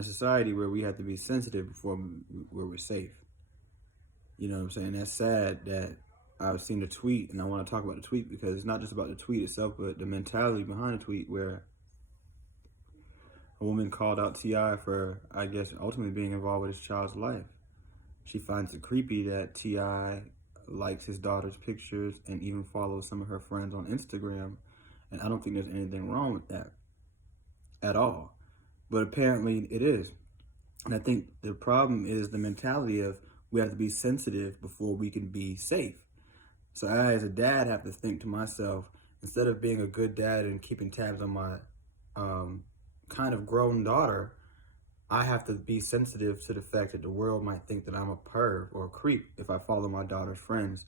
a society where we have to be sensitive before where we're safe. You know what I'm saying? That's sad that I've seen the tweet, and I want to talk about the tweet because it's not just about the tweet itself, but the mentality behind the tweet, where a woman called out T.I. for, I guess, ultimately being involved with his child's life. She finds it creepy that T.I. likes his daughter's pictures and even follows some of her friends on Instagram. And I don't think there's anything wrong with that at all. But apparently it is. And I think the problem is the mentality of we have to be sensitive before we can be safe. So I, as a dad, have to think to myself, instead of being a good dad and keeping tabs on my kind of grown daughter, I have to be sensitive to the fact that the world might think that I'm a perv or a creep if I follow my daughter's friends.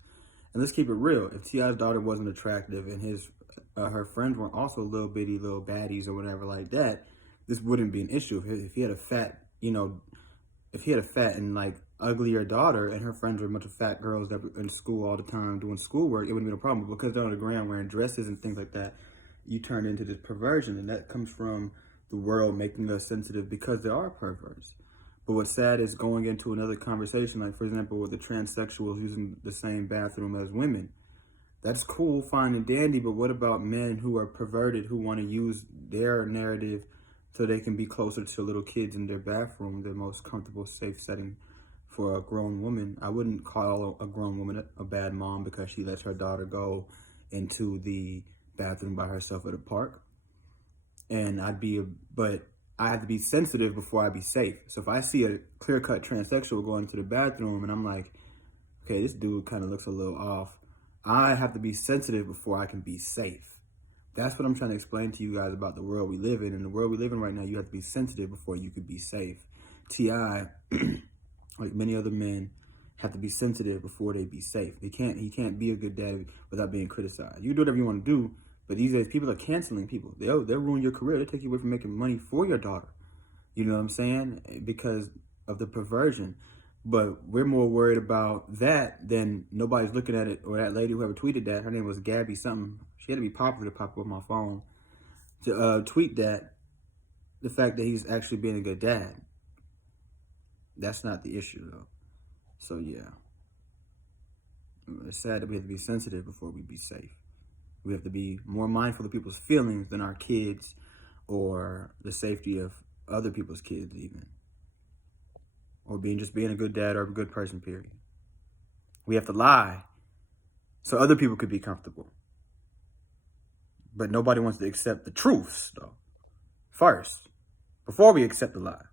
And let's keep it real. If T.I.'s daughter wasn't attractive and her friends were also little bitty little baddies or whatever like that, this wouldn't be an issue. If he had a fat, if he had a fat and like uglier daughter and her friends were a bunch of fat girls that were in school all the time doing schoolwork, it wouldn't be a problem. But because they're on the ground wearing dresses and things like that, you turn into this perversion, and that comes from the world making us sensitive because there are perverts. But what's sad is going into another conversation, like for example, with the transsexuals using the same bathroom as women. That's cool, fine and dandy, but what about men who are perverted, who want to use their narrative so they can be closer to little kids in their bathroom, their most comfortable, safe setting for a grown woman? I wouldn't call a grown woman a bad mom because she lets her daughter go into the bathroom by herself at a park. But I have to be sensitive before I be safe. So if I see a clear-cut transsexual going to the bathroom and I'm like, okay, this dude kind of looks a little off, I have to be sensitive before I can be safe. That's what I'm trying to explain to you guys about the world we live in. In the world we live in right now, you have to be sensitive before you could be safe. T.I., like many other men, have to be sensitive before they be safe. He can't be a good dad without being criticized. You can do whatever you want to do, but these days people are canceling people. They'll ruin your career. They take you away from making money for your daughter. You know what I'm saying? Because of the perversion. But we're more worried about that than nobody's looking at it. Or that lady who ever tweeted that, her name was GABI something. She had to be popular to pop up on my phone to tweet that, the fact that he's actually being a good dad. That's not the issue though. So yeah, it's sad that we have to be sensitive before we be safe. We have to be more mindful of people's feelings than our kids or the safety of other people's kids even. Or being a good dad or a good person, period. We have to lie so other people could be comfortable. But nobody wants to accept the truths, though, first, before we accept the lie.